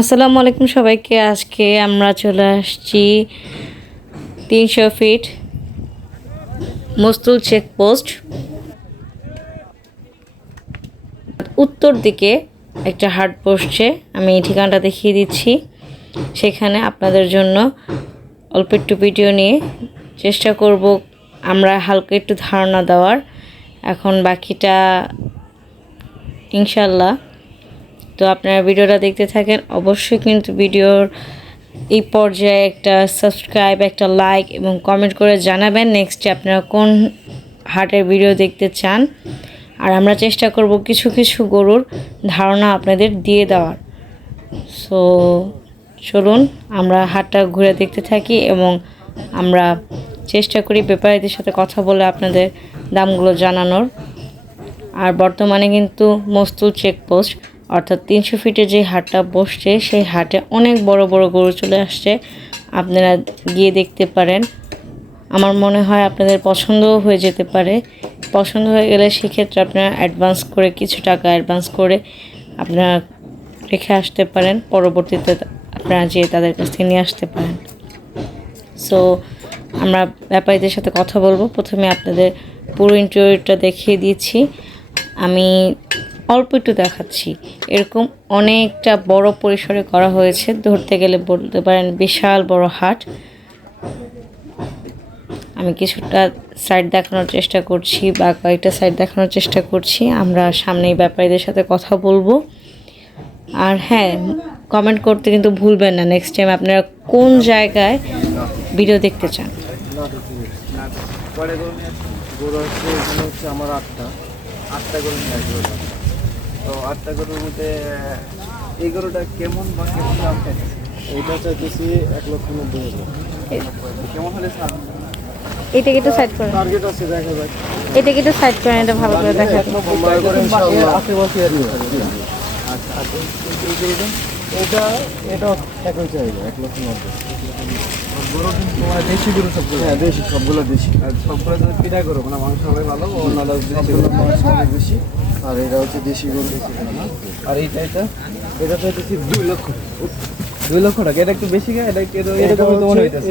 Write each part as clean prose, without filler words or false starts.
আসসালামু আলাইকুম সবাইকে। আজকে আমরা চলে আসছি 300 ফিট মস্তুল চেকপোস্ট উত্তর দিকে একটা হাট বসছে। আমি ঠিকানাটা দেখিয়ে দিচ্ছি। সেখানে আপনাদের জন্য অল্প একটু ভিডিও নিয়ে চেষ্টা করব আমরা হালকা একটু ধারণা দেওয়ার। এখন বাকিটা ইনশাল্লাহ। তো আপনারা ভিডিওটা দেখতে থাকেন। অবশ্যই কিন্তু ভিডিওর এই পর্যায়ে একটা সাবস্ক্রাইব, একটা লাইক এবং কমেন্ট করে জানাবেন নেক্সটে আপনারা কোন হাটের ভিডিও দেখতে চান। আর আমরা চেষ্টা করব কিছু কিছু গরুর ধারণা আপনাদের দিয়ে দেওয়ার। সো চলুন আমরা হাটটা ঘুরে দেখতে থাকি এবং আমরা চেষ্টা করি ব্যাপারীদের সাথে কথা বলে আপনাদের দামগুলো জানানোর। আর বর্তমানে কিন্তু মস্তুল চেকপোস্ট অর্থাৎ 300 ফিটে যে হাটটা বসছে সেই হাটে অনেক বড় বড় গরু চলে আসছে। আপনারা গিয়ে দেখতে পারেন। আমার মনে হয় আপনাদের পছন্দও হয়ে যেতে পারে। পছন্দ হয়ে গেলে সেক্ষেত্রে আপনারা কিছু টাকা অ্যাডভান্স করে আপনারা রেখে আসতে পারেন। পরবর্তীতে আপনারা যেয়ে তাদের কাছ থেকে নিয়ে আসতে পারেন। সো আমরা ব্যাপারীদের সাথে কথা বলবো। প্রথমে আপনাদের পুরো ইন্টারভিউটা দেখিয়ে দিয়েছি। আমি অল্প একটু দেখাচ্ছি। এরকম অনেকটা বড় পরিসরে করা হয়েছে। ধরতে গেলে বলতে পারেন বিশাল বড় হাট। আমি কিছুটা সাইড দেখানোর চেষ্টা করছি বা কয়েকটা সাইড দেখানোর চেষ্টা করছি। আমরা সামনেই ব্যাপারীদের সাথে কথা বলবো। আর হ্যাঁ, কমেন্ট করতে কিন্তু ভুলবেন না নেক্সট টাইম আপনারা কোন জায়গায় ভিডিও দেখতে চান। আমার আটটা গরু নিয়ে আসবে। তো আটটা গরুর মধ্যে এই গরুটা কেমন বা কেমন দাম থাকে? এইটা চাইতেছি 1,90,000। কেমন হলে এটাকে একটু সাইড করেন। টার্গেট আছে দেখা যাক। এটাকে একটু সাইড করেন, এটা ভালো করে দেখা যায়। আশেপাশে আর আচ্ছা আচ্ছা, এই গরুটা এটা একই চাইবে 1,90,000। গরু কিন্তু মানে দেশি গরু সবগুলো? হ্যাঁ দেশি, সবগুলো দেশি। আর সবগুলো যদি পিঠা করো মানে মাংস হবে ভালো, অন্যটা সবগুলো মাংস অনেক বেশি। আর এটা হচ্ছে দেশি গরু না। আর এটা চাইতেছি 2 লক্ষ। 2 লক্ষ টাকা? এটা একটু বেশি গায়ে?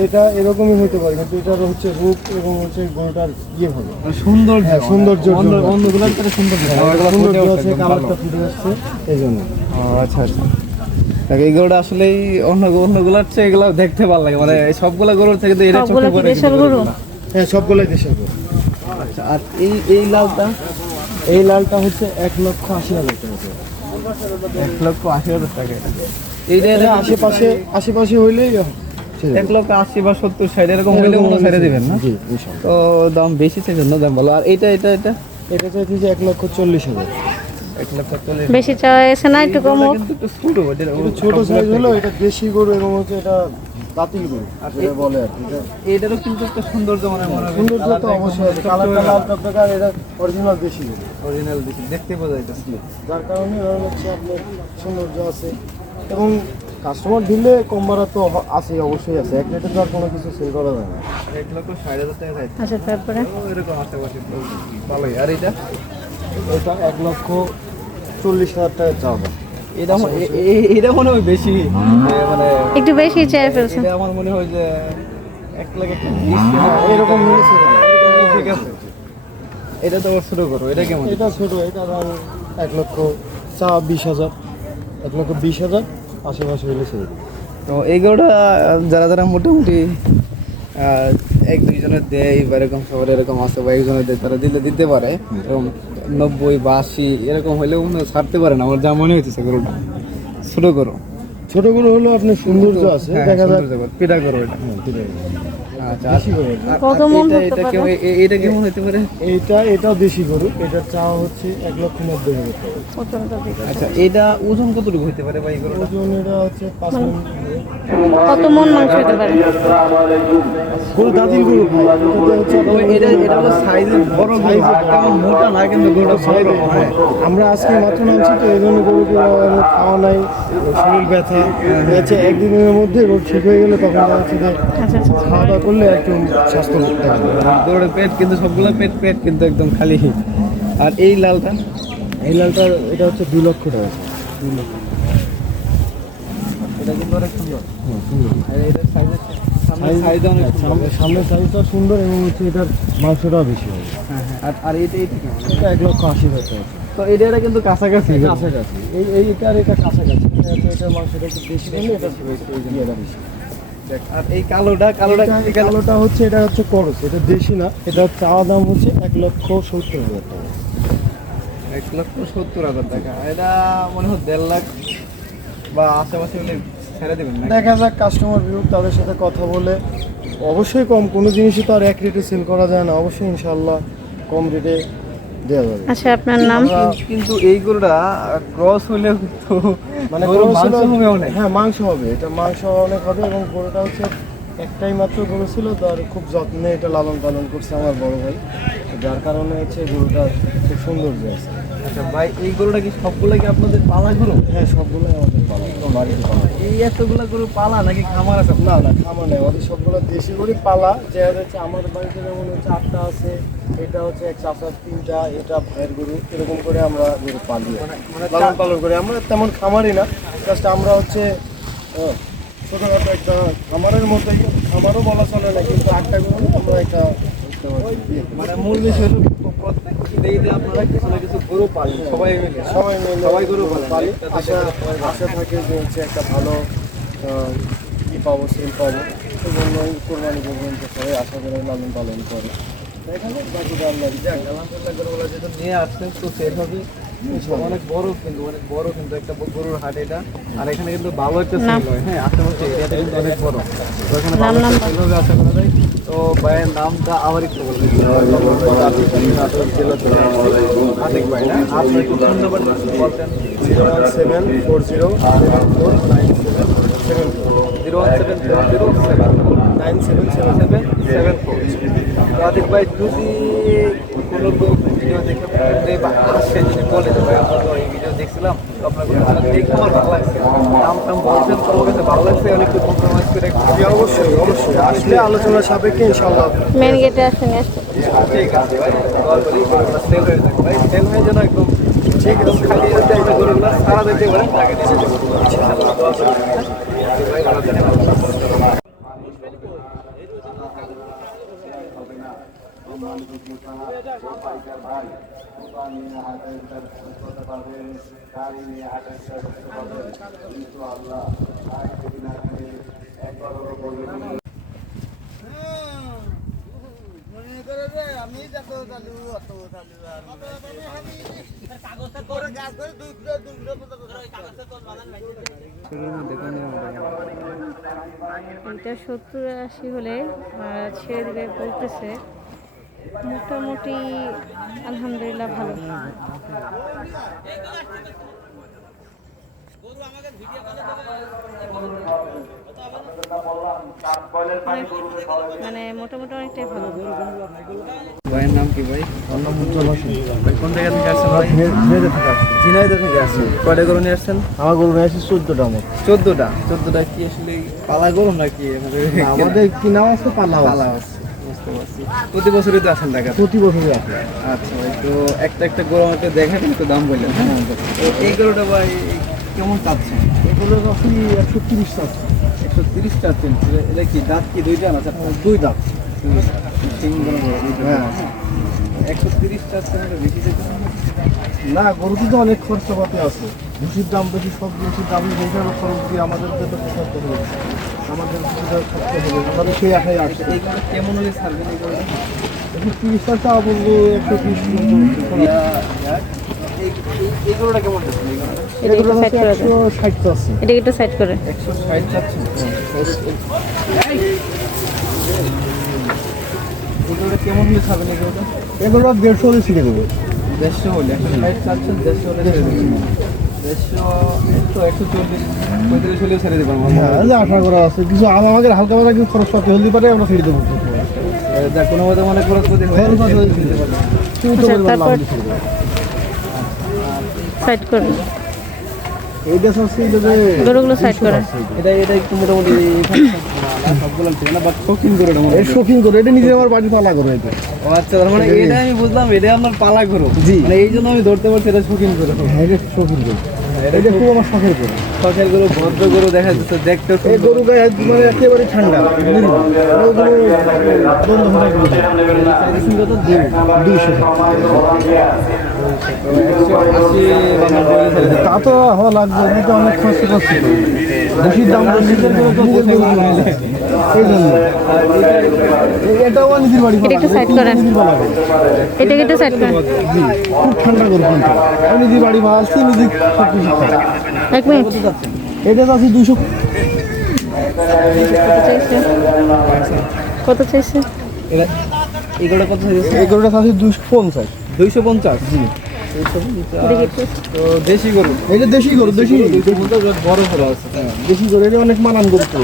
এটা এরকমই হইতে পারে, কিন্তু এটার হচ্ছে রূপ এবং হচ্ছে গরুটার ইয়ে হবে সৌন্দর্য। হ্যাঁ সৌন্দর্য, অন্যগুলোর থেকে সৌন্দর্য আছে, কালারটা ফুটে আসছে এই জন্য। আচ্ছা আচ্ছা, এই গরুটা আসলেই অন্যগুলোর চেয়ে এগুলো দেখতে ভালো লাগে। মানে সবগুলা গরুর থেকে তো এটা চোখে পড়ে। হ্যাঁ সবগুলাই দেশের গরু। আচ্ছা, আর এই লালটা হচ্ছে 1,80,000 টাকা। 1,80,000 টাকা? এইটা আশেপাশে হইলেই 1,80,000 বা 70-60 এরকম হইলে মনে ছেড়ে দিবেন না? তো দাম বেশি সেজন্য দাম ভালো। আর এটা চাইছি যে 1,40,000। 1,40,000 বেশি চাইছে না, একটু কম হোক। ছোট সাইজ হলো, এটা দেশি গরু এবং হচ্ছে এটা বাতিল গরু আর এটা বলে আর কি। এটারও কিন্তু একটা সৌন্দর্য সৌন্দর্য তো অবশ্যই আছে। কালারটা লাল টকটকা, এটা অরিজিনাল দেশি গরু, অরিজিনাল দেশি দেখতে বোঝা যাচ্ছে। যার কারণে হচ্ছে আপনার সৌন্দর্য আছে এবং কাস্টমার দিলে কম ভাড়া তো আছে, অবশ্যই আছে। এক রেটে তো আর কোনো কিছু সেল করা যায় না। 1,60,000 টাকা। আচ্ছা, তারপরে এরকম আশেপাশে ভালোই। আর এটা 1,40,000 টাকা চাওয়া। এটা মনে হয় বেশি, মানে একটু বেশি চাই ফেলছে। এটা আমার মনে হয় যে 1,20,000 এরকম নিয়েছে। ঠিক আছে, এটা তো ছোট করো। এটা কেমন? এটা ছোট, এটা দাম 1,20,000। 1,20,000 আশেপাশে হলে ছেড়ে দিই। তো এই গরুটা যারা মোটামুটি 1-2 জনের দেয় বা এরকম শহরে এরকম আছে বা একজনের দেয়, তারা দিতে পারে। এরকম 90 বা 80 এরকম হইলেও মনে ছাড়তে পারে না আমার যা মনে হইতেছে। গরুটা ছোট গরু হলো আপনার সৌন্দর্য আছে, দেখা যায় পিঠা গরু এটা। আচ্ছা, কত মন হতে পারে? এটা কেমন হতে পারে? এটাও দেশি গরু। এটা চাওয়া হচ্ছে 1,90,000 টাকা। আচ্ছা, এটা ওজন কতটুকু হতে পারে ভাই? ওজন এটা হচ্ছে 5 মণ। কত মন মাংস হতে পারে? গরু দাদিল গরু ভাই। এটা হলো সাইজে বড়, সাইজে তেমন মোটা না, কিন্তু গরুটা ভালো। আমরা আজকে মাত্র নামছি তো এই জন্য গরুগুলো খাওয়া নাই, শরীর ব্যথা হয়েছে। একদিনের মধ্যে রোগ ঠিক হয়ে গেলে তখন হচ্ছে যে খাওয়া দাওয়া করলে একটু স্বাস্থ্য থাকবে। গরুর পেট কিন্তু সবগুলো পেট কিন্তু একদম খালি। আর এই লালটা এটা হচ্ছে 2 লক্ষ টাকা। 2 লক্ষ। এটা কিন্তু অনেক সুন্দর। সুন্দর। আর এটার সাইজ অনেক সুন্দর। সামনের সাইজটা সুন্দর এবং হচ্ছে এটার মাংসটাও বেশি হবে। হ্যাঁ হ্যাঁ। আর এটা কেমন? এটা 1,80,000 টাকা। তো এটা কিন্তু কাছাকাছি। কাছাকাছি এইটার এটা কাছাকাছি। এটার মাংসটা একটু বেশি হলে এটা বেশি। আর এই কালোটা কালোটা হচ্ছে এটা হচ্ছে করস, এটা দেশি না। এটা চাওয়া দাম হচ্ছে 1,70,000 টাকা। 1,70,000 টাকা। এটা মনে হয় 1.5 লাখ বা আশেপাশে হলে ছেড়ে দেবেন না? দেখা যাক কাস্টমার ভিউ, তাদের সাথে কথা বলে অবশ্যই কম, কোনো জিনিসই তো আর এক রেটে সেল করা যায় না। অবশ্যই ইনশাল্লাহ কম রেটে দেওয়া যাবে। আচ্ছা, আপনার নাম? কিন্তু এই গরুটা ক্রস হলেও কিন্তু মানে গরুর মাংস হবে অনেক। হ্যাঁ, মাংস হবে, এটা মাংস অনেক হবে। এবং গরুটা হচ্ছে একটাই মাত্র গরু ছিল, তো আর খুব যত্নে এটা লালন পালন করছে আমার বড় ভাই, যার কারণে হচ্ছে গরুটা খুব সৌন্দর্য আছে। আচ্ছা ভাই, এই গরুটা কি সবগুলো কি আপনাদের পালা গরু? হ্যাঁ, সবগুলোই আমাদের পালা, বাড়িতে পালা। এই এতগুলো গরু পালা নাকি খামার আছে? না না, খামার নেই আমাদের, সবগুলো দেশি গরু পালা। যে হচ্ছে আমার বাড়িতে যেমন হচ্ছে 8টা আছে, এটা হচ্ছে এক চাচার 3টা, এটা ভাইয়ের গরু, এরকম করে আমরা গরু পালি, লালন পালন করি। আমরা তেমন খামারই না, জাস্ট আমরা হচ্ছে ছোটোখাটো একটা খামারের মতোই, খামারও বলা চলে না, কিন্তু 8টা গরু আমরা একটা মানে মূল বিষয় হলো প্রত্যেক ঈদে আপনারা কিছু না কিছু গরু পালেন সবাই মিলে। সবাই গরু পালি। আশা থাকে যে হচ্ছে একটা ভালো ই পাবো, সেল পাবো, এই জন্যই কোরবানি পর্যন্ত সবাই আশা করে লালন পালন করে। এখানে বাকিটা আল্লাহ যাক, আলহামদুলিল্লাহ গরুগুলো যেহেতু নিয়ে আসছেন তো সেভাবে অনেক বড় কিন্তু একটা গরুর হাট এটা। আর এখানে কিন্তু ভালো একটা সেল হয়। হ্যাঁ, আশেপাশে এরিয়াটা কিন্তু অনেক বড়, তো এখানে ভালো একটা সেল হবে আশা করা যায়। তো ভাইয়ের নামটা আবার একটু বলবেন? আতিক ভাই না? আপনি একটু ফোন নাম্বার বলতেন? 017409774 আতিক ভাই, যদি কোনো লোক ভিডিও দেখে আসে, যদি বলে যে ভাই আমরা তো এই ভিডিও দেখছিলাম, তো আপনার দেখে আমার ভালো লাগছে, নাম টাম বলছেন, তো আমার কাছে ভালো লাগছে, আমি একটু কম্প্রোমাইজ করে অবশ্যই আসলে আলোচনা সাপেক্ষে ইনশাল্লাহ। মেন গেটে আসেন। ঠিক আছে ভাই, কল করি সেল হয়ে যাবে ভাই, সেল হয়ে যেন একদম ঠিক আছে। খালি যদি একটা গরুগুলো সারা দিতে পারেন তাকে দিয়ে দেবো। ভাই ভালো থাকেন। এটা 70-80 হলে ছেড়ে দিবে বলতেছে। মোটামুটি আলহামদুলিল্লাহ ভালো। মানে মোটামুটি অনেকটাই ভালো। ভাইয়ের নাম কি ভাই? আমার নাম উজ্জ্বল হোসেন। ভাই কোন জায়গা থেকে আসছেন ভাই? ঝিনাইদহ থেকে আসছি। ঝিনাইদহ থেকে আসছেন। কয়টা গরু নিয়ে আসছেন? আমার গরু নিয়ে আসছি 14টা মতো। 14টা কি আসলে পালা গরু নাকি আমাদের কিনাও আছে, পালাও পালা আছে। আছে? বুঝতে পারছি। প্রতি বছরই তো আসেন ঢাকা? প্রতি বছরই আছে। আচ্ছা ভাই, তো একটা গরু আমাকে দেখাবেন, একটু দাম বললেন? হ্যাঁ, তো এই গরুটা ভাই কেমন চাচ্ছেন? এগুলো আছে 130 টাকা। 130 চাচ্ছেন? এটা কি দাঁত কি দুইটা না চারটা? 2 দাম। হ্যাঁ, 130 চাচ্ছেন, এটা বেশি চাচ্ছেন না? না, গরুতে তো অনেক খরচাপাতি আছে, ভুসির দাম বেশি, সব জিনিসের দাম বেশি, হিসাবে খরচ দিয়ে আমাদেরকে তো খরচ হবে, আমাদের খরচ হবে, আমাদের সেই আশায় আসছে। এই গরু কেমন হলে ছাড়বেন এই গরুটা? 130 টাকা বলবো, 130 এই গরুটা কেমন চাচ্ছেন? এই গরুটা এটা একটু সাইড করে দেন। 160 আছে। এটা একটু সাইড করে। 160 চাচ্ছেন? এই গরুটা কেমন হলে ছাড়বেন এই গরুটা? এগুলো 150 হলে ছিঁড়ে দেবো। 150 হলে 160 চাচ্ছেন, 150 হলে ছেড়ে দেবেন? 150 তো 140-135 হলেও ছেড়ে দেবেন? হ্যাঁ, যে আশা করা আছে, কিছু আমাদের হালকা পাতলা কিছু খরচপাতি হতে পারে, আমরা ছিঁড়ে দেবো। যা কোনো মতে মনে খরচ করতে হয় দিতে পারবেন। তারপর সাইড করে। এইটা হচ্ছে গরুগুলো সাইড করে। এটা একটু মোটামুটি সবগুলো ঠিক না, বাট শৌখিন গরু এটা মনে হয়। শৌখিন করে, এটা নিজে আমার বাড়ি পালা করে এটা। ও আচ্ছা, তার মানে এটা আমি বুঝলাম, এটা আপনার পালা গরু। জি। মানে এই জন্য আমি ধরতে পারছি এটা শৌখিন গরু। হ্যাঁ, এটা শৌখিন করে, এটা খুব আমার শখের করে। শখের গরু, ভদ্র গরু দেখা যাচ্ছে, দেখতেও এই গরু গায়ে মানে একেবারে ঠান্ডা, বন্ধ হয়ে গেল। চাইতেছেন কত? 200। 180 বাংলা বলে চাইছে। তা তো হওয়া লাগবে, আমি তো অনেক খরচ করছি। বেশির দাম তো নিজের গরু তো নিজের গরু কিনে। এই জন্য এটাও নিজের বাড়ি এটা একটু সাইড করেন, এটা একটু সাইড করেন। জি, খুব ঠান্ডা গরু কিন্তু আমি নিজে বাড়ি ভাবছি, নিজে সব কিছু খাই। 1 মিনিট। এটা তো আছে 200। কত চাইছে? এই গরুটা কত চাইছে? এই গরুটা আছে 250। 250? জি, দেখি একটু। তো দেশি গরু। এটা দেশি গরু, দেশি 250 বড় গরু আছে। দেশি গরু, এটা অনেক মানান গরু তো।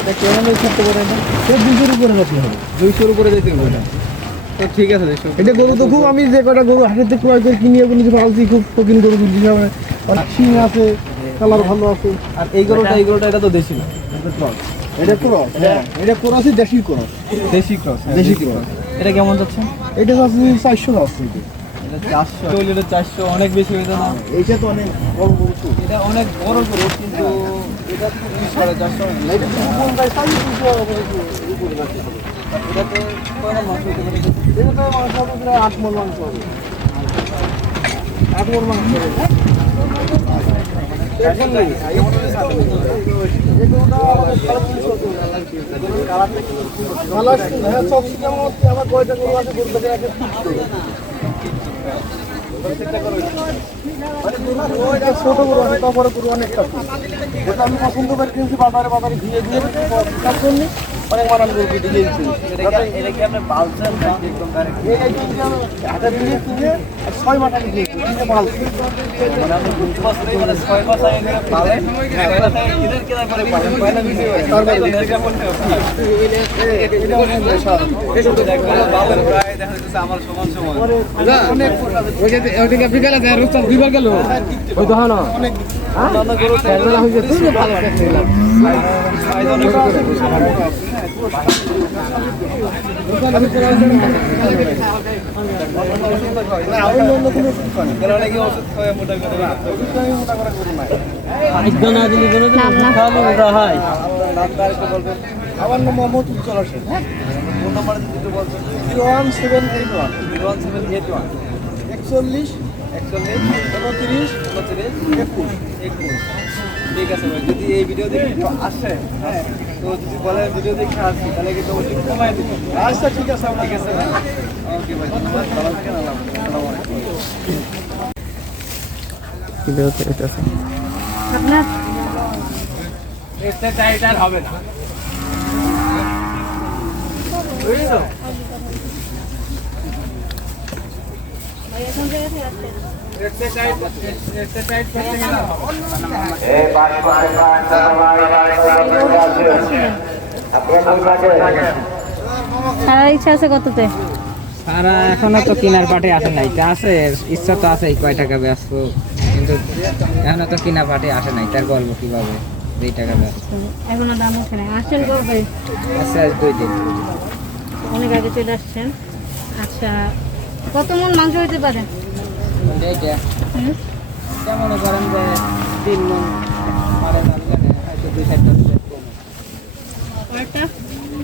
এটা কেমন করতে পারে? এটা 200-র উপরে রাখতে হবে। 200-র উপরে যেতে হবে এটা। তো ঠিক আছে, 200। এটা গরু তো খুব, আমি যে কটা গরু হাটেতে ক্রয় করে কিনে নিজে পালছি, খুব শৌখিন গরু বুঝছি। অনেক শিং আছে, কালার ভালো আছে। আর এই গরুটা এটা তো দেশি না, এটা ক্রস। এটা ক্রস, এটা ক্রস, দেশি ক্রস। দেশি ক্রস, দেশি ক্রস। এটা কেমন যাচ্ছে? এটা আছে 400 আছে। এটা 400 হইলে এটা 400 অনেক বেশি হয়ে যায় না? এইটা তো অনেক বড় গরু তো। এটা অনেক বড় গরু, কিন্তু এটা তো 450 এটা তো কোন গায়ে সাইজ 200 উপরে রাখতে হবে। এটাতে কয় মাস হতে পারে? এটা তো মাংস হবে প্রায় 8 মণ মাংস হবে। 8 মণ মাংস হবে। আমার কয়টা গরু আছে, গরু থেকে একটা ছোট গরু আছে, তারপরে গরু অনেকটা। যেটা আমি পছন্দ করে কিনছি বাজারে, বাজারে ধুয়ে দিয়ে কাজ করলি অনেক মানান গরু দিয়েছি। এটা কি আপনি পালছেন না একদম ডাইরেক্ট? হাতে দিয়ে কিনে 6 মাস আগে দিয়েছি, কিনে পালছি। মানে আপনি 2 মাস ধরে, মানে 6 মাস আগে করে পালেন, 6 মাস আগে কিনে কেনা করে পালেন, পয়লা বেশি করে। তারপরে নেশা করতে হবে। এটা অনেক নেশা। দেখবেন বাবার প্রায় দেখা যাচ্ছে আমার সমান সমান। অনেক ওইদিকে আপনি গেলে রুস্তাম 2 বার গেল। ওই তো হয় না, অন্যান্য গরু খেলা হয়ে গেছে, ভালো লাগছে। সাইজ অনেক ছোট। অনেকে ওষুধ খাওয়া মোটা করে না। আমার নাম মোহাম্মদ উজ্জ্বল হোসেন। ফোন নাম্বার দিতে বলছেন 01781 01781 41 41 29 29 21। 21। ঠিক আছে ভাই, যদি এই ভিডিও দেখে কেউ আসে, তো যদি বলেন ভিডিও দেখে আসছি, তাহলে কিন্তু অবশ্যই কমাই দেবেন। আচ্ছা ঠিক আছে, ঠিক আছে ভাই, ওকে ভাই, ধন্যবাদ, ভালো থাকেন, আল্লাহ হাফেজ। আসসালামু আলাইকুম। আপনার এতে টাইট আর হবে না। বুঝছো? এতে টাইট করতে গেলে সারার ইচ্ছা আছে কততে? সারা এখনো তো কেনার পাটে আসে নাই, তা আছে ইচ্ছা তো আছে কয় টাকা ব্যস্ত, কিন্তু এখনো তো কেনার পাটে আসে নাই, তার গল্প কিভাবে 2 টাকা ব্যস্ত এখনো দাম ওঠে নাই। আসছেন কবে? আছে আজ 2 দিন। অনেক আগে চলে আসছেন। আচ্ছা, কত মন মাংস হইতে পারে? এইটা হুম? কেমন করেন যে 3 মণ পারে না, হয়তো 2-4 কমে, কয়টা?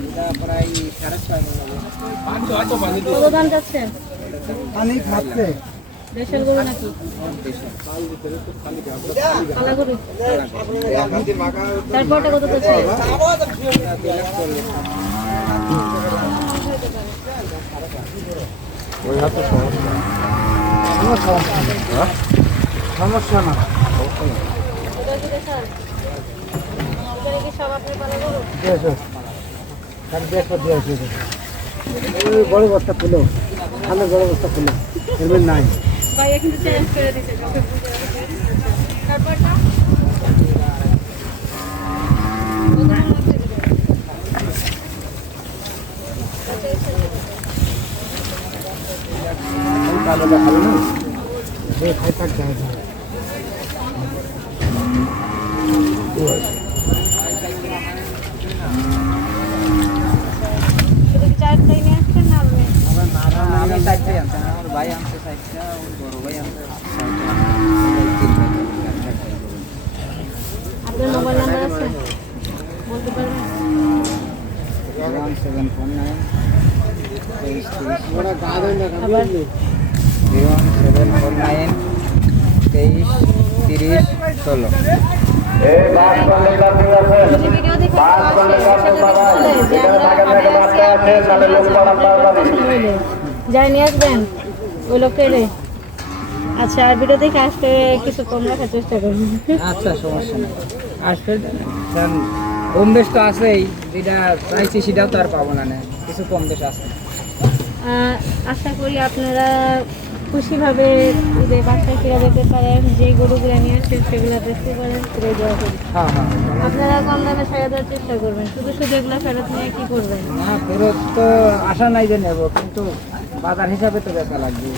এটা প্রায় 6.5 মণ হবে। কত দাম যাচ্ছেন? পানি খাচ্ছে। দেশের গরু নাকি কালা গরু? তারপরটা কত যাচ্ছে? সমস্যা না। ওটা কি দেখার? ওটা কি সব আপনার কালা গরু? বড় বস্তা খুলো, আমার বড় বস্তা খুলো, এর নাই। ভাইয়া কিন্তু চেঞ্জ করে দিছে। তারপরটা কালোটা ভালো না, খাই থাকতে হবে। চারটাই নিয়ে আসছেন না আপনি? আমি 4টাই আনছি, আমার ভাই আনছে 4টা, ওর বড় ভাই আনছে 6টা, আপনার মোবাইল নাম্বার আছে বলতে পারবেন? 01749 আবার 01749 23 30 16। যদি ভিডিও দেখে যাই নিয়ে আসবেন ওই লোকের। আচ্ছা, আর ভিডিও দেখে আসতে কিছু কম রাখার চেষ্টা করবেন। আচ্ছা, সমস্যা নেই, আসবে। কারণ কম বেশ তো আছেই, যেটা চাইছি সেটাও তো আর পাবো না, কিছু কম বেশ আছে। আশা করি আপনারা খুশিভাবে ঈদের বাসায় ফিরে যেতে পারেন। যে গরুগুলো নিয়ে আসছেন সেগুলো দেখতে পারেন, ফিরে যাওয়া করবেন। হ্যাঁ হ্যাঁ, আপনারা কম দামে ছেড়ে দেওয়ার চেষ্টা করবেন। শুধু শুধু এগুলো ফেরত নিয়ে কি করবেন? না ফেরত তো আশা নাই যে নেবো, কিন্তু বাজার হিসাবে তো দেখা লাগবে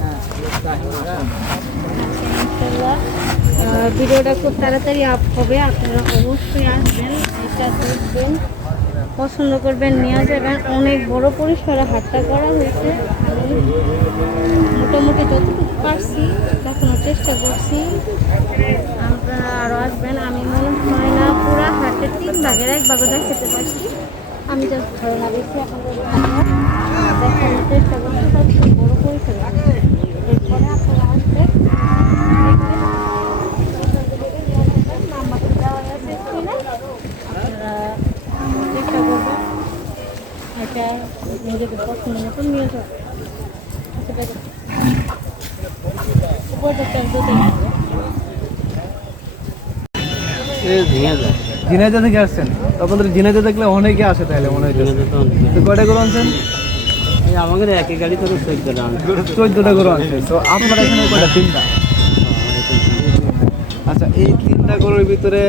না। ইনশাআল্লাহ ভিডিওটা খুব তাড়াতাড়ি আপ হবে। আপনারা অবশ্যই আসবেন, এটা দেখবেন, পছন্দ করবেন, নিয়ে যাবেন। অনেক বড় পরিসরে হাটটা করা হয়েছে। আমি মোটামুটি যতটুকু পারছি দেখানোর চেষ্টা করছি। আপনারা আরও আসবেন। আমি মনে হয় না পুরো হাটের 3 ভাগের 1 ভাগও দেখাতে পারছি। আমি জাস্ট ধারণা দিচ্ছি, আপনাদের দেখানোর চেষ্টা করছি সবচেয়ে বড় পরিসরে। এরপরে আপনারা আসবেন, নাম্বারটা দেওয়া আছে স্ক্রিনে, আপনারা চেষ্টা করবেন এটা নিজেদের পছন্দ মতো নিয়ে যাবেন। ঝিনাইদহ থেকে আসছেন? আপনাদের ঝিনাইদহ দেখলে অনেকে আসে, তাহলে মনে হচ্ছে। তো কয়টা গরু আনছেন? আমাদের একই গাড়ি তো 14টা আনছে। 14টা গরু আনছে। তো আপনার এখানে কয়টা? 3টা। আচ্ছা, এই 3টা গরুর ভিতরে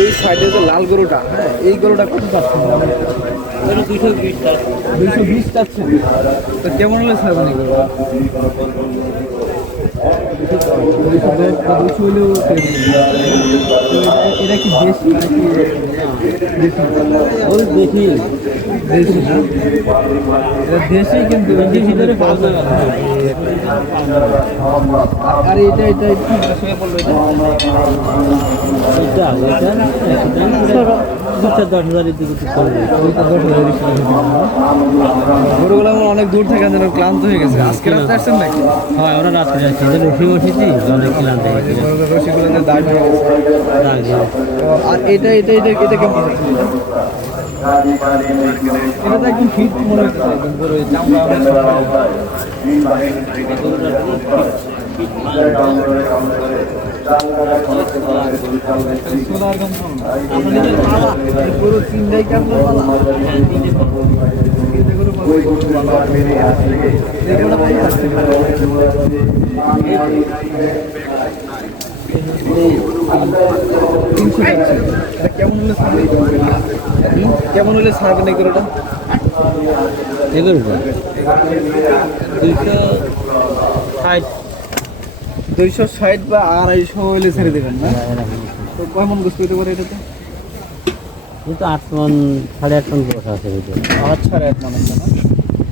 এই সাইডে যে লাল গরুটা, হ্যাঁ, এই গরুটা কত চাচ্ছেন? 220 চাচ্ছেন। তো কেমন হলে ছাড়বেন এই গরুটা? 200 হলেও ছেড়ে দিবেন। এটা কি দেশি নাকি দেশি? ওই দেখি দেশি না, এটা দেশি, কিন্তু ভিতরে পাওয়া আর এটা এটা কি সময় বললো? এটা এটা 10,000 দিকে চলবে। গরুগুলো আমার অনেক দূর থেকে যেন ক্লান্ত হয়ে গেছে। আজকে রাতে আসছেন নাকি? হয়, ওরা রাত্রে আসছে, রসি বসেছি, অনেক ক্লান্ত হয়ে গেছে। রসিগুলোতে দাগ হয়ে গেছে। তো আর এটা এটা এটা এটা কেমন? এটা তো একদম ফিট মনে হচ্ছে, একদম পুরো চামড়া অনেক সোলার গন্ধ। পুরো 3টাই কি আপনার পালা? কেমন হলে ছাড়বেন এই গরুটা? এগুলো 260 বা 250 হলে ছেড়ে দেবেন না? তো কেমন গোস পেতে পারে এটাতে? কিন্তু 8 মন 8.5 টন গোস আছে ভিতরে। আমার 8.5 মন আছে না?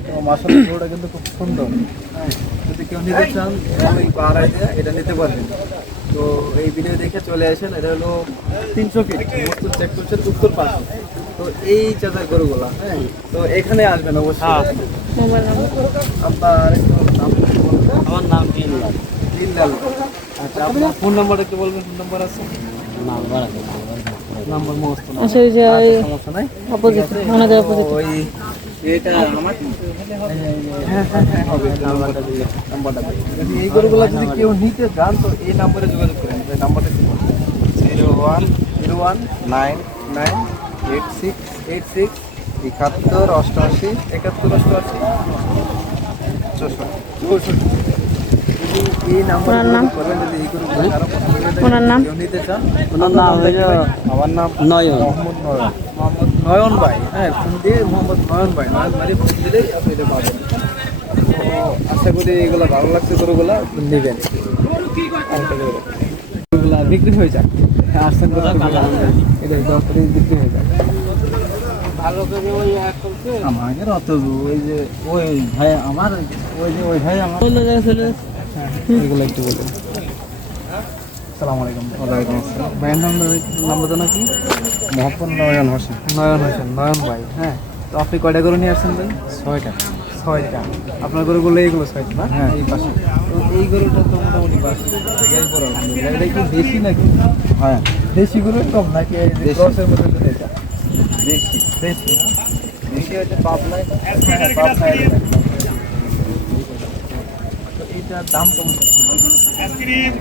তো মাশাআল্লাহ গরুটা কিন্তু খুব সুন্দর। হ্যাঁ, যদি কেউ নিতে চান তাহলে এই পাড়ায় দিয়ে এটা নিতে পারবেন। তো এই ভিডিও দেখে চলে আসেন। এটা হলো 300 ফিট মস্তুর চেকপোস্টের উত্তর পাশে। তো এই চাঁদের গরুগুলা, হ্যাঁ, তো এখানে আসবেন অবশ্যই। মোবাইল নাম্বার আপনার একটু নাম বলবেন? আমার নাম দিলাম, দিললাল। আচ্ছা, আপনার ফোন নাম্বারটা একটু বলবেন। ফোন নাম্বার আছে? নাম্বার আছে, নাম্বার মুখস্থ না? আচ্ছা, ওই যে সমস্যা নাই। অপোজিট, ওনাদের অপোজিট। ওই এটা আমার হ্যাঁ হ্যাঁ হ্যাঁ হবে। নাম্বারটা দিয়ে যদি এই গরুগুলো যদি কেউ নিতে চান তো এই নাম্বারে যোগাযোগ করেন। এই নাম্বারটা কি বলবেন? 01019686 71 88 71 88 64। এই নাম্বার ওনার নাম? করবেন যদি এই গরুগুলো আরো পছন্দ করে ওনার নাম? কেউ নিতে চান। ওনার নাম হইল আমার নাম নয়ন। মোহাম্মদ নয়ন ভাই। হ্যাঁ, ফোন দিয়ে মোহাম্মদ নয়ন ভাই, নয়ন ভাই ফোন দিলেই আপনি এটা পাবেন। তো আশা করি এগুলো ভালো লাগছে, গরুগুলা নেবেন। গরুগুলা বিক্রি হয়ে যায়। আসছেন কোথা থেকে? এটা 10 তারিখ বিক্রি হয়ে যায়। ভালো করে ওই এক করছে আমাদের অত ওই যে ওই ভাই আমার ওই ভাই আমার এগুলো একটু বলুন। আসসালামু আলাইকুম। ওয়ালাইকুম আসসালাম। ভাইয়ের নামটা নাকি? মোহাম্মদ নয়ন হোসেন। নয়ন হোসেন, নয়ন ভাই। হ্যাঁ, তো আপনি কয়টা গরু নিয়ে আসছেন ভাই? 6টা। 6টা। আপনার গরুগুলো এইগুলো 6টা না? হ্যাঁ, এই পাশে। তো এই গরুটা তো মোটামুটি বাস এটা কি দেশি নাকি? হ্যাঁ, দেশি গরু কম নাকি ক্রসের মধ্যে এটা? দেশি। দেশি না? দেশি হচ্ছে পাবনায়। হ্যাঁ, পাবনায়। তো এইটার দাম কেমন?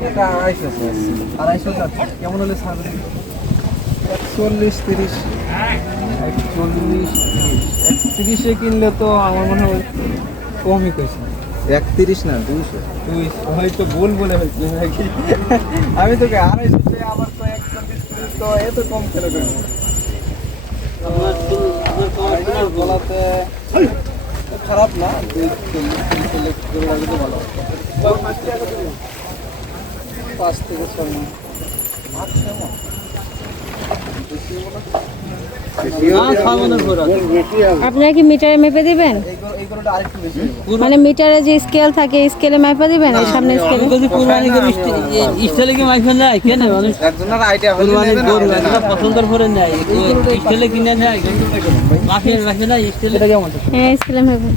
এটা 250 যাচ্ছে। কেমন হলে ছাড়? 40-30। 40-30 কিনলে তো আমার মনে হয় কমই কইছে। 31 না 200 হয়তো ভুল বলে ফেলছি নাকি। আমি তোকে 250 আমার তো 140 তো এত কম কেন করবো? বলাতে খারাপ না, 240 ভালো। 5 থেকে 6 মাস। আপনারা কি মিটারে মেপে দিবেন? মানে মিটারে যে স্কেল থাকে স্কেলে মেপে দিবেন? এই সামনে স্কেলে স্টাইলে কি মাইফ নেয় কেন মানুষ একজনের আইডিয়া হলে কুরবানির গরু একটা পছন্দ করে নেয় স্টাইলে কিনে নেয় মাফি রাখে না স্টাইলে এটা কেমন? হ্যাঁ স্কেলে মেপে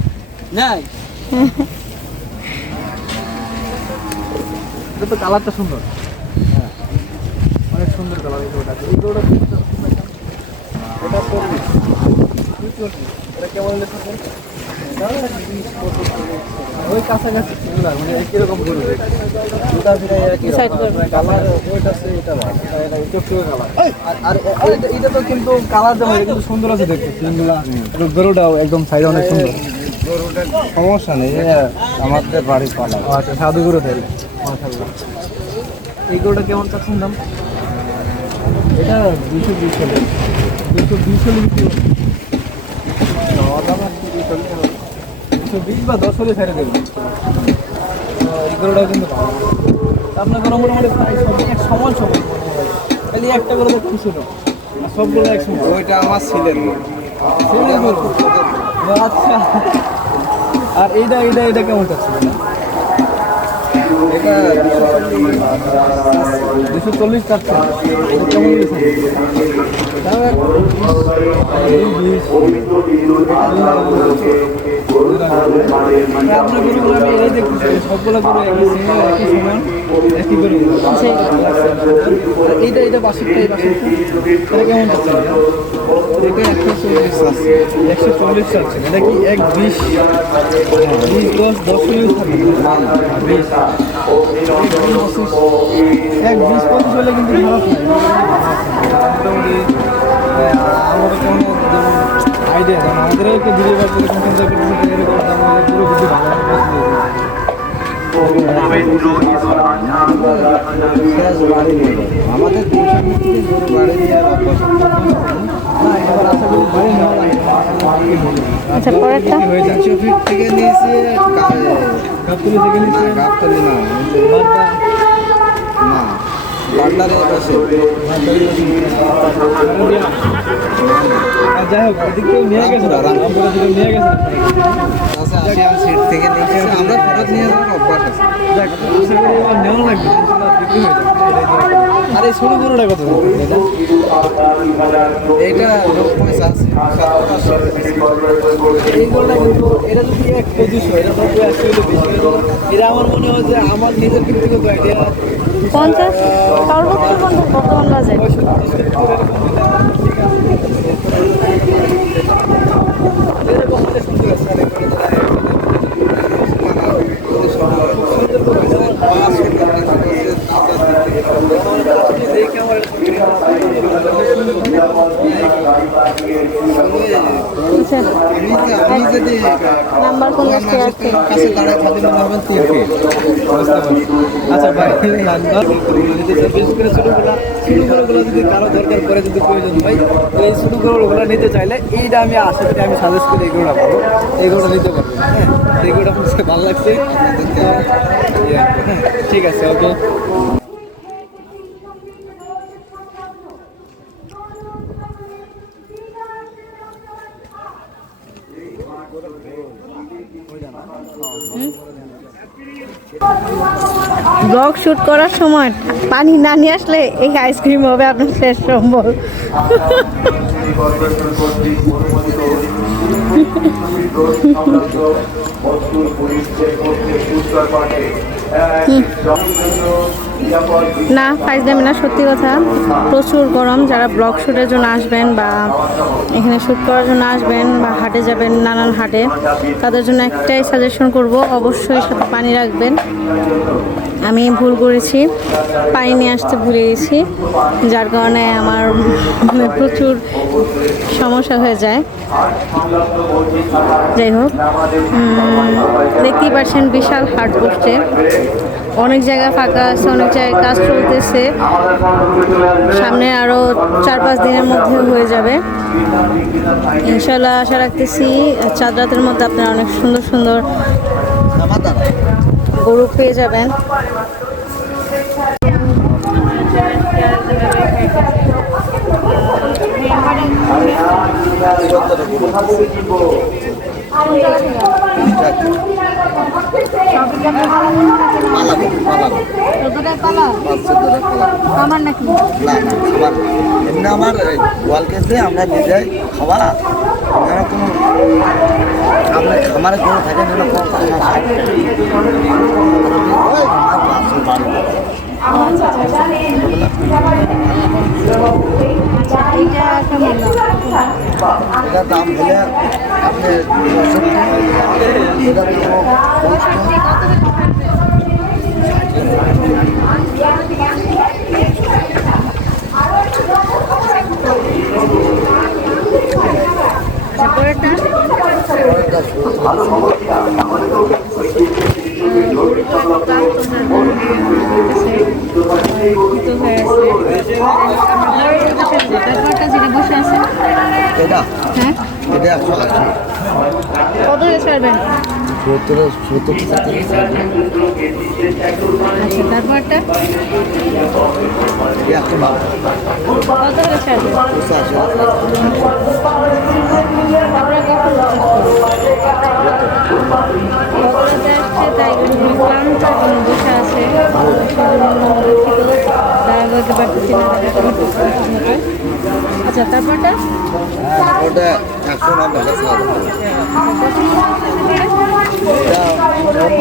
নেয় এটা তো কালারটা সুন্দর। হ্যাঁ, অনেক সুন্দর কালার। এই গরুটা এটা 40। এটা কেমন লেগেছে? ওই কাছাকাছি মানে কিরকম গরু দুটা ফিরে Decide করবে। কালার ওইটা আছে, এটা ভালো, এটা চকচকে কালার। আর এটা তো কিন্তু কালার যেমন এটা কিন্তু সুন্দর আছে দেখতে। গরুটাও একদম সাইড অনেক সুন্দর। গরুটার সমস্যা নেই, আমাদের বাড়ির পালা। আচ্ছা, সাধু গরু তাই। মাশাআল্লাহ। এই গরুটা কেমন চাচ্ছেন দাম? এটা 220 হলে 220 হলে বিক্রি হবে। 220 বা 10 হলে ছেড়ে দেবেন। এই গরুটাও কিন্তু ভালো। আপনার গরু মোটামুটি প্রায় সবই এক সমান সমান মনে হয়। খালি একটা গরু তো ছোট, আর সবগুলো এক সমান। ওইটা আমার ছেলের গরু। আচ্ছা, আর এইটা কেমন চাচ্ছেন? এটা 240 টাকা। এটা কেমন দিয়েছেন? আপনার গরুগুলো আমি এই দেখতেছি সবগুলো গরু একই সিঙ্গেল, একই সমান, একই গরু। এইটা বাসুরটা, এই বাসুরটা এটা কেমন চাচ্ছেন? এটা 140 আছে। 140 চাচ্ছেন। এটা কি 1-20 10 10 থাকে? 20 1-20-25 হলে কিন্তু খারাপ নয়। মোটামুটি আমাদের কেমন আইডিয়া, কারণ আমাদেরও একটু দূরে বা এরকম চিন্তা করতেছে এরকম দাম হলে পুরো কিছু ভালো আমাদের 300 থেকে গরু বাড়ি নিয়ে না, এবার আশা করি বাড়ি নেওয়া লাগে। আচ্ছা পরেরটা হয়ে যায় 300 ফিট থেকে নিয়েছে, গাবতলি থেকে নিয়েছে। গাবতলি না, না বাগদারে পাশে। যাই হোক, এদিকেও নিয়ে গেছে, রামপুরা থেকে নিয়ে গেছে। সিট থেকে নিয়ে গেছে, আমরা ফেরত নিয়ে যাওয়ার অভ্যাস আছে। যাক, আশা করি এবার নেওয়া লাগবে, ইনশাআল্লাহ বিক্রি হয়ে যাবে। আর এই ছোট গরুটা কত? এইটা 95 আছে। এই গরুটা কিন্তু এটা যদি 1-25 এটা 90-80 হলে বেশি হয়ে যাবে। এটা আমার মনে হয় যে আমার নিজের ব্যক্তিগত আইডিয়া 50 সর্বোচ্চ 50 বর্তমান বাজে। আমি যদি নাম্বার কোন লিস্টে আসছে? কাছে দাঁড়ায় থাকলে মনে হবেন 3 ফিট। আচ্ছা ভাই, বিশেষ করে ছোটগুলো যদি কারো দরকার পড়ে, যদি প্রয়োজন হয়, এই ছোটগুলো নিতে চাইলে এইটা আমি আশা করি, আমি সাজেস্ট করি এইগুলো ভালো, এইগুলো নিতে পারবেন। হ্যাঁ, এইগুলো আমার কাছে ভালো লাগছে। হ্যাঁ, ঠিক আছে, ওকে। ব্লগ শুট করার সময় পানি না নিয়ে আসলে এই আইসক্রিম হবে আপনার শেষ সম্বল। না ফাইজলামি না, সত্যি কথা, প্রচুর গরম। যারা ব্লগ শ্যুটের জন্য আসবেন বা এখানে শ্যুট করার জন্য আসবেন বা হাটে যাবেন, নানান হাটে, তাদের জন্য একটাই সাজেশন করব, অবশ্যই সাথে পানি রাখবেন। আমি ভুল করেছি, পানি নিয়ে আসতে ভুলে গেছি, যার কারণে আমার প্রচুর সমস্যা হয়ে যায়। যাই হোক, দেখতেই পাচ্ছেন বিশাল হাট বসছে, অনেক জায়গায় ফাঁকা আছে, অনেক জায়গায় কাজ চলতেছে। সামনে আরও 4-5 দিনের মধ্যে হয়ে যাবে ইনশাল্লাহ। আশা রাখতেছি চাঁদ রাতের মধ্যে আপনারা অনেক সুন্দর সুন্দর গরু পেয়ে যাবেন। আমার গোয়াল কেসে আমরা নিজেই খাওয়া কোনো আমরা খামারে গরু থাকে যেন এটার দাম হলে আপনি এটা হ্যাঁ, এটা 180 কত ছাড়বেন? 70 70 আচ্ছা, তারপরটা কত করে ছাড়বেন? আপনারা কখন বগুড়াতে আসছে, তাই ক্লান্ত এবং বসে আছে, তারা বলতে পারতেছি না। আচ্ছা, তারপরটা ওটা 100 নাম ভালো ছিল কত করে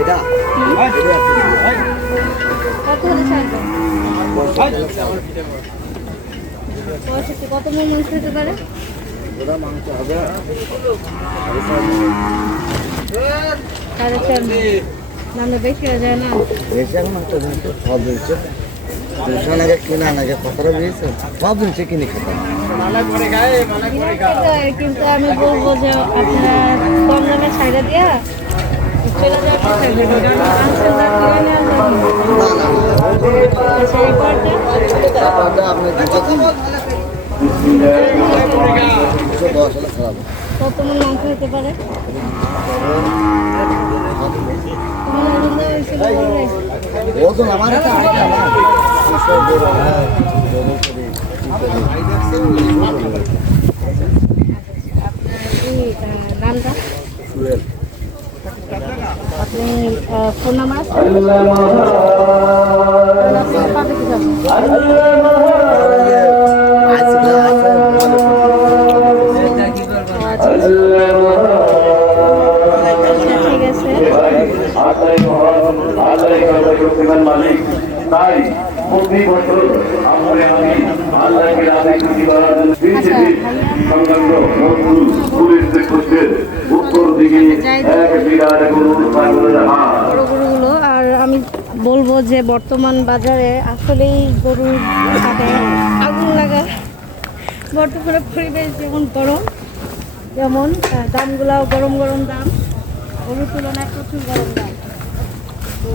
এটা কত মন মাংস হতে পারে? ওটা মাংস হবে দামটা বেশি হয়ে যায় না? বেশি এখন একটা জিনিস সব দিচ্ছে 200 নাকি কিনা নাকি কতটা বেশি সব জিনিস কিনে খেতে কিন্তু আমি বলবো যে আপনারা কম দামে ছাইড়া দিয়া চলে কত মন মাংস হতে পারে? ওজন আমার একটা আইডিয়া না নামটা আপনি ফোন নাম্বার ঠিক আছে। তাই প্রতি বছর আমরা আমি আল্লাহকে রাতে খুশি করার জন্য সংলগ্ন মজদুর পুলিশ চেকপোস্টের উত্তর দিকে এক বিরাট গরুর পাগলের হাট। গরুগুলো আর আমি বলবো যে বর্তমান বাজারে আসলেই গরুর হাটে আগুন লাগা। বর্তমানে পরিবেশ যেমন গরম, যেমন দামগুলাও গরম গরম দাম, গরুর তুলনায় প্রচুর গরম দাম। তো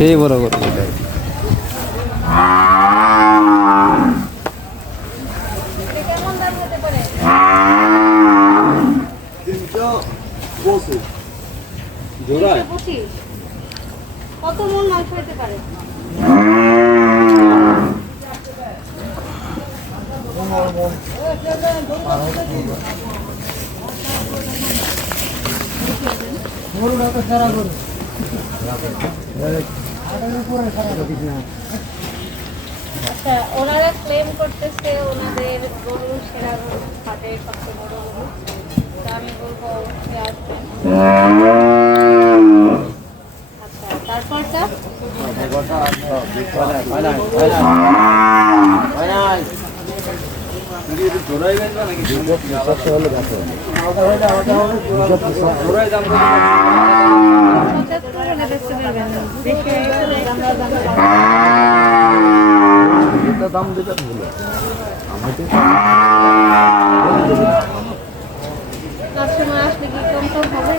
সেই বড় গরু এটা। কত মন মাংস হতে পারে? আচ্ছা, ওনারা ক্লেম করতেছে ওনাদের গরু সেরা গরু, হাটের সবচেয়ে বড় গরু। তো আমি বলবো অবশ্যই আসবেন। আচ্ছা, তারপরটা দাম দিতে ভুলো কাস্টমার আসলে কি কম টম হবে?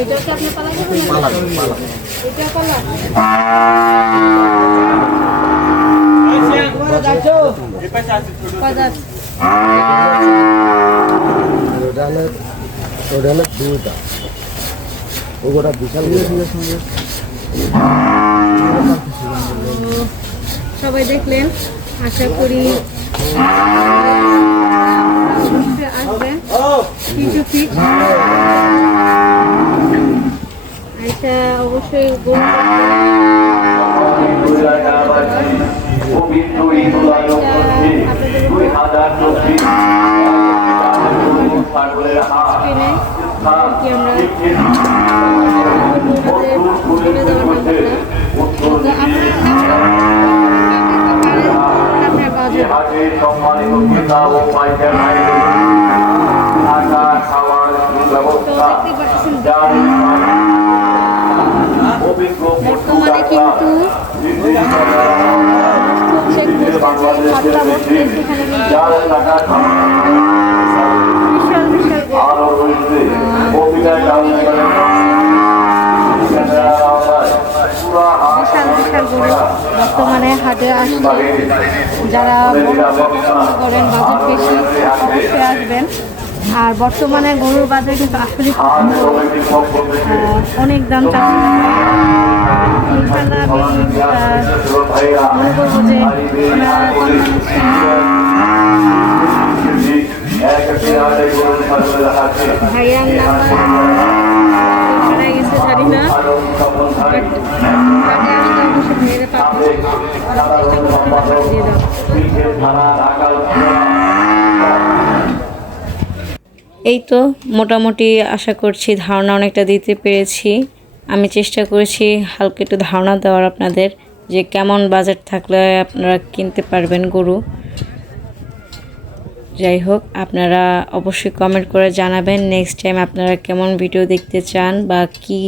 এটা কি আপনি পালা যাবেন? এটা পালা ওটা হলো দুটা ওটা বিশাল সবাই দেখলেন, আশা করি আসবেন। কিন্তু ঠিক আচ্ছা, অবশ্যই পবিত্র ঈদ উল আজহা উপলক্ষে 2024 সাগরের হাট কিনে কি আমরা হাটের সম্মানিত পিতা ও পাইকার ভাইদের থাকা খাওয়ার ব্যবস্থা অভিজ্ঞ বর্তমানে কিন্তু বিশাল বিশাল আরো রয়েছে অভিনয় বিশাল বিশাল গরু বর্তমানে হাটে আসলে যারা বড় পছন্দ করেন, বাজার বেশি, অবশ্যই আসবেন। আর বর্তমানে গরুর বাজার কিন্তু আসলে অনেক দাম চাচ্ছে। ইনশাল্লাহ আমি মনে করবো যে ভাইয়ার নাম্বার হারাই গেছে, জানি না। এই তো মোটামুটি আশা করছি ধারণা অনেকটা দিতে পেরেছি। আমি চেষ্টা করেছি হালকা একটু ধারণা দেওয়ার আপনাদের, যে কেমন বাজেট থাকলে আপনারা কিনতে পারবেন গরু। যাই হোক, আপনারা অবশ্যই কমেন্ট করে জানাবেন নেক্সট টাইম আপনারা কেমন ভিডিও দেখতে চান, বা কি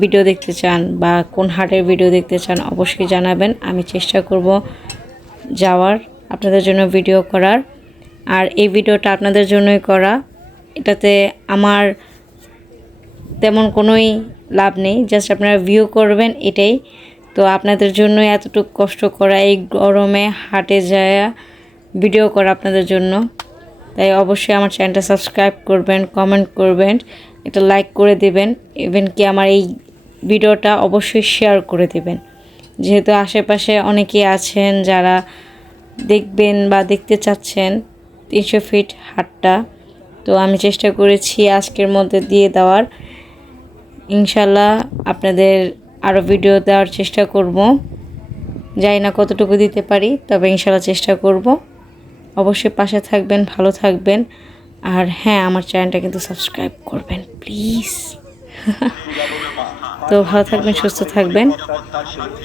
ভিডিও দেখতে চান, বা কোন হাটের ভিডিও দেখতে চান, অবশ্যই জানাবেন। আমি চেষ্টা করব যাওয়ার, আপনাদের জন্য ভিডিও করার। আর এই ভিডিওটা আপনাদের জন্যই করা, এটাতে আমার তেমন কোনোই লাভ নেই, জাস্ট আপনারা ভিউ করবেন এটাই। তো আপনাদের জন্য এতটুকু কষ্ট করা, এই গরমে হাটে যায় ভিডিও করা আপনাদের জন্য। তাই অবশ্যই আমার চ্যানেলটা সাবস্ক্রাইব করবেন, কমেন্ট করবেন, এটা লাইক করে দেবেন, ইভেন কি আমার এই ভিডিওটা অবশ্যই শেয়ার করে দেবেন। যেহেতু আশেপাশে অনেকেই আছেন যারা দেখবেন বা দেখতে চাচ্ছেন 300 ফিট হাটটা, তো আমি চেষ্টা করেছি আজকের মধ্যে দিয়ে দেওয়ার। ইনশাল্লাহ আপনাদের আরও ভিডিও দেওয়ার চেষ্টা করব, জানি না কতটুকু দিতে পারি, তবে ইনশাল্লাহ চেষ্টা করব। অবশ্যই পাশে থাকবেন, ভালো থাকবেন। আর হ্যাঁ, আমার চ্যানেলটা কিন্তু সাবস্ক্রাইব করবেন প্লিজ। তো ভালো থাকবেন, সুস্থ থাকবেন,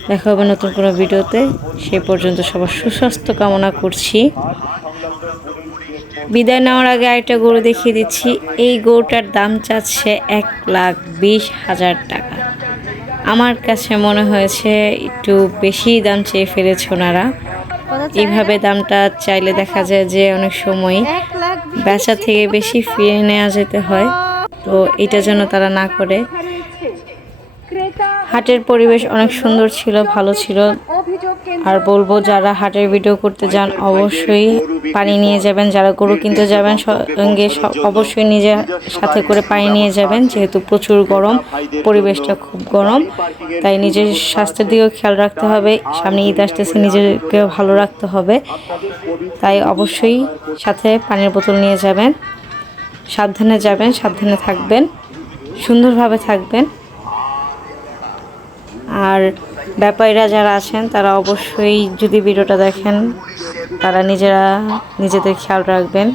দেখা হবে নতুন কোনো ভিডিওতে। সেই পর্যন্ত সবার সুস্বাস্থ্য কামনা করছি। বিদায় নেওয়ার আগে আরেকটা গরু দেখিয়ে দিচ্ছি। এই গরুটার দাম চাচ্ছে 1,20,000 টাকা। আমার কাছে মনে হয়েছে একটু বেশি দাম চেয়ে ফেলেছে ওনারা। এইভাবে দামটা চাইলে দেখা যায় যে অনেক সময় বেচা থেকে বেশি ফিরে নেওয়া যেতে হয়, তো এটা যেন তারা না করে। হাটের পরিবেশ অনেক সুন্দর ছিল, ভালো ছিল। আর বলবো যারা হাটের ভিডিও করতে যান অবশ্যই পানি নিয়ে যাবেন, যারা গরু কিনতে যাবেন সঙ্গে অবশ্যই নিজের সাথে করে পানি নিয়ে যাবেন, যেহেতু প্রচুর গরম, পরিবেশটা খুব গরম, তাই নিজের স্বাস্থ্যের দিকেও খেয়াল রাখতে হবে। সামনে ঈদ আসতেছে, নিজেকে ভালো রাখতে হবে, তাই অবশ্যই সাথে পানির বোতল নিয়ে যাবেন। সাবধানে যাবেন, সাবধানে থাকবেন, সুন্দরভাবে থাকবেন। আর ব্যাপারীরা যারা আছেন তারা অবশ্যই যদি ভিডিওটা দেখেন তারা নিজেদের খেয়াল রাখবেন,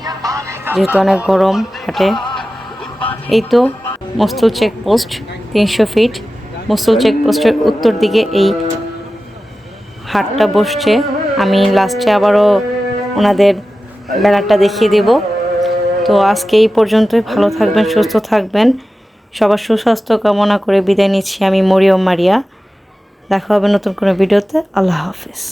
যেহেতু অনেক গরম হাটে। এই তো মস্তল চেকপোস্ট, 300 ফিট মস্তল চেকপোস্টের উত্তর দিকে এই হাটটা বসছে। আমি লাস্টে আবারও ওনাদের ব্যানারটা দেখিয়ে দেব। তো আজকে এই পর্যন্তই। ভালো থাকবেন, সুস্থ থাকবেন, সবার সুস্বাস্থ্য কামনা করে বিদায় নিচ্ছি আমি মরিয়ম মারিয়া। দেখা হবে নতুন কোনো ভিডিওতে। আল্লাহ হাফেজ।